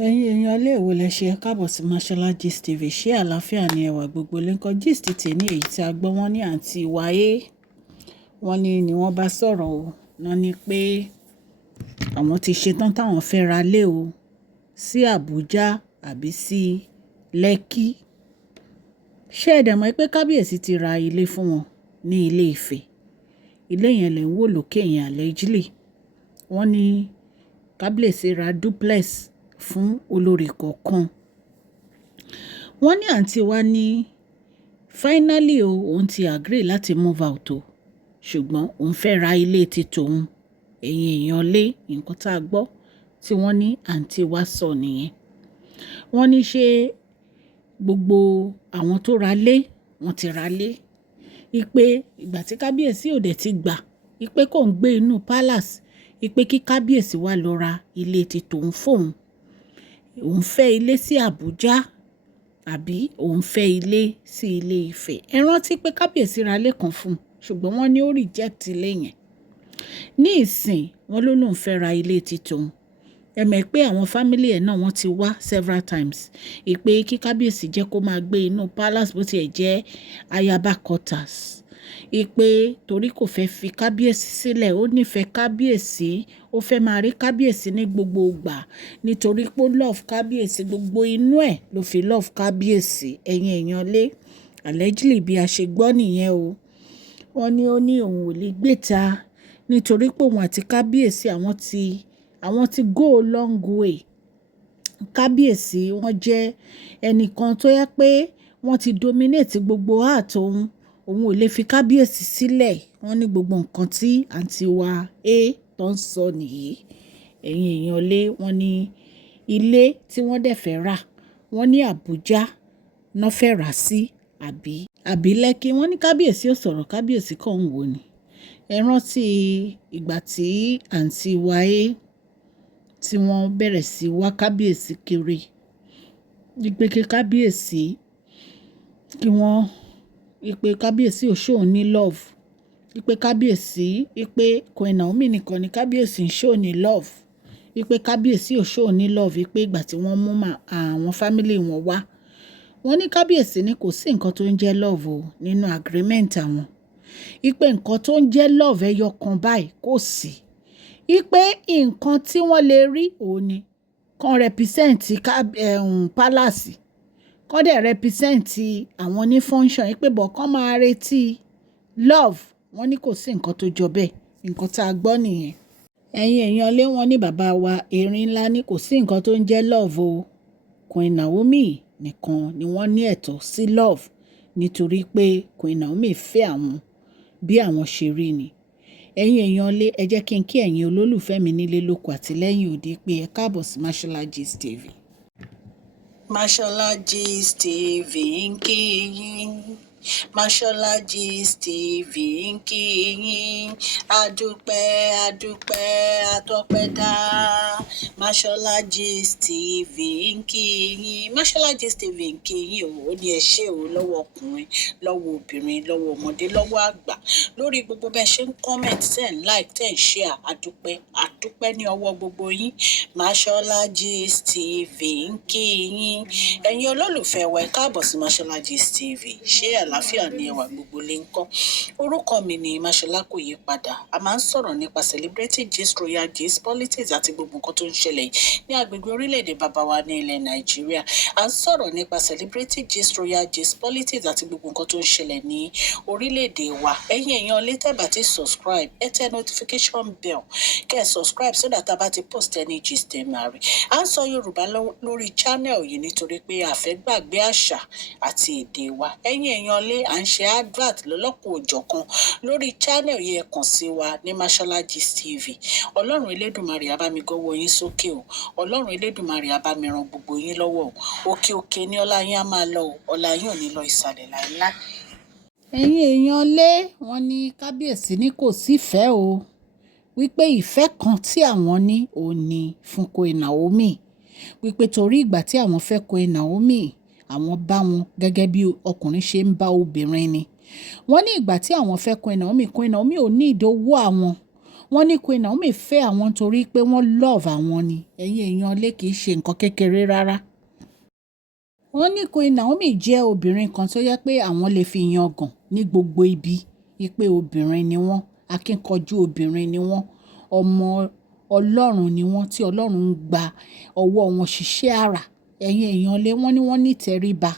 Ẹ̀yin èèyàn ilé èwo lẹ ṣe káàbọ̀ sí Mashola Gist TV. Ṣé àlàáfíà ni ẹwà gbogbo lẹ́ńkọ́ gist tèmi èyí tí a gbọ́ wọ́n ní àǹtí wáyé wọ́n ní ni wọ́n bá sọ̀rọ̀ o náà ni pé àwọn ti ṣetán táwọn fẹ́ ra lé o sí Àbújá àbí sí Lẹ́kì. Ṣé ẹ dẹ̀ mọ̀ pé kábíyèsí ti ra ilé fún wọn ní Ilé Ifẹ̀? Ilé yẹn lè ń wò lókè yẹn allegedly. Wọ́n ní kábíyèsí ra duplex fún olórí kọ̀ọ̀kan. Wọ́n ní àǹtí wa ní finally o òun ti agree láti move out o ṣùgbọ́n òun fẹ́ ra ilé ti tòun. Ẹ̀yin èèyàn lé nǹkan tá a gbọ́ tí wọ́n ní àǹtí wa sọ nìyẹn. Wọ́n ní ṣé gbogbo àwọn tó ra lé wọ́n ti ra lé. Ipe ìgbà tí kábíyèsí ò dẹ̀ ti gbà ipe kò ń gbé inú palace ipe kí kábíyèsí wá lọ ra ilé ti tòun fóun. Òun fẹ́ ilé sí Àbújá àbí òun fẹ́ ilé sí Ilé Ifẹ̀. Ẹ rántí pé kábíyèsí ra ilé kan fún un ṣùgbọ́n wọ́n ní ó reject ilé yẹn. Ní ìsìn wọ́n ló lóun fẹ́ ra ilé ti tòun. Ẹ mọ̀ pé àwọn family ẹ̀ náà wọ́n ti wá several times. Ìpè kí kábíyèsí jẹ́ kó máa gbé inú palace bó tiẹ̀ jẹ́ ayaba quarters. Ìpè torí kò fẹ́ fi kábíyèsí sílẹ̀, ó nífẹ̀ẹ́ kábíyèsí, ó fẹ́ máa rí kábíyèsí ní gbogbo ìgbà nítorí pé ó love kábíyèsí, gbogbo inú ẹ̀ ló fi love kábíyèsí. Ẹ̀yin èèyàn lé allegedly bí a ṣe gbọ́ nìyẹn o. Wọ́n ní ó ní òun ò lè gbé ta nítorí pé òun àti kábíyèsí àwọn ti go a long way. Kábíyèsí wọ́n jẹ́ ẹnìkan tó yẹ pé wọ́n ti dominate gbogbo heart òun ò lè fi kábíyèsí sílẹ̀. Wọ́n ní gbogbo nǹkan tí àǹtí wa tó ń sọ nìyí. Ẹ̀yin èèyàn lé wọ́n ní ilé tí wọ́n dẹ̀ fẹ́ rà wọ́n ní Àbújá náà fẹ́ rà sí àbí Lẹ́kì. Wọ́n ní kábíyèsí ò sọ̀rọ̀, kábíyèsí kàn ń wò ni. Ẹ rántí ìgbà tí àǹtí wa tí wọ́n bẹ̀rẹ̀ sí wá kábíyèsí kiri ìpè kí kábíyèsí ìpè kábíyèsí ò show ní love. Ìpè kábíyèsí ìpè Queen Naomi nìkan ni kábíyèsí ń show ní love. Ìpè kábíyèsí ò show ní love. Ìpè ìgbà tí wọ́n mú àwọn family wọn wá. Wọ́n ní kábíyèsí ní kò sí nǹkan tó ń jẹ́ love o nínú agreement àwọn. Ìpè nǹkan tó ń jẹ́ love ẹyọ kan báyìí kò sí. Ìpè nǹkan tí wọ́n lè rí òun ni kan represent palace, kan dẹ̀ represent àwọn ní function. Ìpè bọ̀ kan máa retí love. Wọ́n ní kò sí nǹkan tó jọ bẹ́ẹ̀. Nǹkan tá a gbọ́ nìyẹn. Ẹ̀yin èèyàn lé wọn ní bàbá wa erin ńlá ní kò sí nǹkan tó ń jẹ́ love o. Queen Naomi nìkan ni wọ́n ní ẹ̀tọ́ sí love nítorí pé Queen Naomi fẹ́ àwọn bí àwọn ṣe rí ni. Ẹ̀yin èèyàn lé ẹ jẹ́ kí n kí ẹ̀yin olólùfẹ́ mi nílé lóko àti lẹ́yìn òde pé ẹ káàbọ̀ sí Mashola Gist TV. Mashola Gist TV ń kí yín. Mashola Gist TV ń kí yín. Adúpẹ́ atọ́pẹ́dá. Mashola Gist TV ń kí yín. Mashola Gist TV ń kí yín o. Ó ní ẹ ṣé o lọ́wọ́ ọkùnrin, lọ́wọ́ obìnrin, lọ́wọ́ ọmọdé, lọ́wọ́ àgbà. Lórí gbogbo bẹ́ẹ̀ ṣe ń comment, tẹ́ ń like, tẹ́ ń share. Adúpẹ́ ní ọwọ́ gbogbo yín. Mashola Gist TV ń kí yín. Ẹ̀yin olólùfẹ́ wa ẹ káàbọ̀ sí Mashola Gist TV. Ṣé àlàáfíà ni ẹwà gbogbo lè ń kọ́? Orúkọ mi ni Mashola kò yí padà. A máa ń sọ̀rọ̀ nípa celebrity gist, royal gist, politics àti gbogbo nǹkan tó ń ṣẹlẹ̀ ní agbègbè orílẹ̀-èdè bàbá wa ní ilẹ̀ Nàìjíríà. A ń sọ̀rọ̀ nípa celebrity gist, royal gist, politics àti gbogbo nǹkan tó ń ṣẹlẹ̀ ní orílẹ̀-èdè wa. Ẹ̀yin èèyàn lè tẹ́ bá ti subscribe, ẹ tẹ notification bell kẹ́ ẹ subscribe so that a bá ti post any gist ẹ máa rí. A ń sọ Yorùbá lórí channel yìí nítorí pé a fẹ́ gbàgbé àṣà àti èdè wa. Ẹ̀yin èèyàn lé à ń ṣe advert lọ́lọ́kọ̀ òjọ̀kan lórí channel yìí. Ẹ kàn sí wa ní Mashola Gist TV. Ọlọ́run Elédùmarè á bá mi gọ́wọ́ yín sókè o. Ọlọ́run Elédùmarè á bá mi ran gbogbo yín lọ́wọ́ o. Òkè òkè ni ọlá yín á máa lọ o. Ọlá yín ò ní lọ ìsàlẹ̀ láíláí. Ẹ̀yin èèyàn lé wọn ní kábíyèsí ní kò sífẹ̀ẹ́ o. Wípé ìfẹ́ kan tí àwọn ní òun ní fún Queen Naomi. Wípé torí ìgbà tí àwọn fẹ́ Queen Naomi àwọn bá wọn gẹ́gẹ́ bí ọkùnrin ṣe ń bá obìnrin ni. Wọ́n ní ìgbà tí àwọn fẹ́ Queen Naomi ò ní ìdówó àwọn. wọ́n ní Queen Naomi fẹ́ àwọn torí pé wọ́n love àwọn ni. Ẹ̀yin èèyàn ilé kì í ṣe nǹkan kékeré rárá. Wọ́n ní Queen Naomi jẹ́ obìnrin kan tó yẹ pé àwọn lè fi yangàn ní gbogbo ibi. Wípé obìnrin ni wọ́n, akíkanjú obìnrin ni wọ́n, ọmọ Ọlọ́run ni wọ́n tí Ọlọ́run ń gba ọwọ́ wọn ṣiṣẹ́ àrà. Ẹ̀yin èèyàn ilé wọ́n ní wọ́n ní ìtẹríba.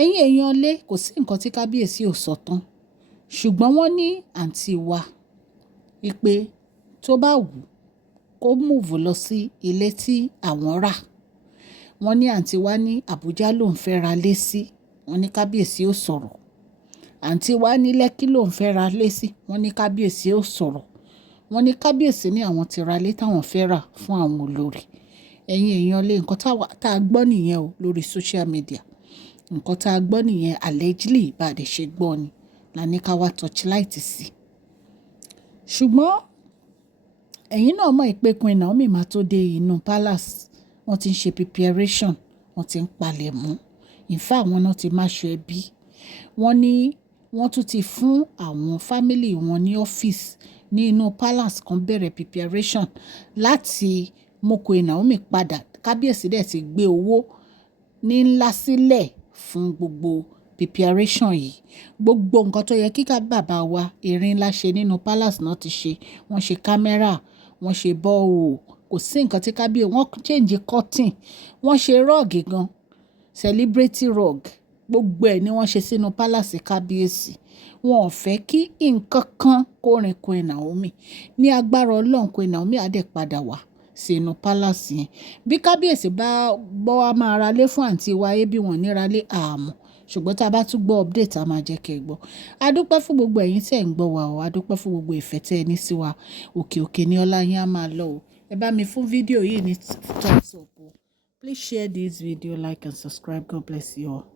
Ẹ̀yin èèyàn ilé kò sí nǹkan tí kábíyèsí ò sọ tán. Ṣùgbọ́n wọ́n ní àǹtí wa wípé tó bá wù kó múùfù lọ sí ilé tí àwọn rà. Wọ́n ní àǹtí wa ní Àbújá ló ń fẹ́ ra lé sí. Wọ́n ní kábíyèsí ò sọ̀rọ̀. Àǹtí wa ní Lẹ́kí ló ń fẹ́ ra lé sí. Wọ́n ní kábíyèsí ò sọ̀rọ̀. Wọ́n ní kábíyèsí ní àwọn ti ra lé táwọn fẹ́ rà fún àwọn olórí. Ẹ̀yin èèyàn lé nǹkan tá a gbọ́ nìyẹn o lórí social media. Nǹkan tá a gbọ́ nìyẹn allegedly bá a dẹ̀ ṣe gbọ́ ni. La ní ká wá torchlight sí. Ṣùgbọ́n ẹ̀yin náà mọ̀ pé Queen Naomi máa tó dé inú palace. Wọ́n ti ń ṣe preparation. Wọ́n ti ń palẹ̀ mọ́. In fact àwọn náà ti máa ṣọ ẹbí. Wọ́n ní wọ́n tún ti fún àwọn family wọn ní ọ́fíìsì ní inú palace kan bẹ̀rẹ̀ preparation láti mú Queen Naomi padà. Kábíyèsí dẹ̀ ti gbé owó ní ńlá sílẹ̀ fún gbogbo preparation yìí. Gbogbo nǹkan tó yẹ kí bàbá wa erin ńlá ṣe nínú palace náà ti ṣe. Wọ́n ṣe camera, wọ́n ṣe bọ́ọ̀. Kò sí nǹkan tí kábíyèsí wọ́n change curtain. Wọ́n ṣe rug gan. Celebrity rug. Gbogbo ẹ̀ ni wọ́n ṣe sínú palace kábíyèsí. Wọn ò fẹ́ kí nǹkan kan kó rin Queen Naomi. Ní agbára Ọlọ́run Queen Naomi á dẹ̀ padà wá sínú palace yẹn. Bí kábíyèsí bá bọ́ wá máa ra lé fún àǹtí wa bí wọ́n ní ra lé àmọ́. Ṣùgbọ́n tá a bá tún gbọ́ update a máa jẹ́ kẹ́ ẹ gbọ́. A dúpẹ́ fún gbogbo ẹ̀yin tí ẹ̀ ń gbọ́ wa o. A dúpẹ́ fún gbogbo ìfẹ́ tí ẹ ní sí wa. Òkè òkè ni ọlá yín á máa lọ o. Ẹ bá mi fún fídíò yìí ní thumbs up o. Please share this video, like and subscribe. God bless you all.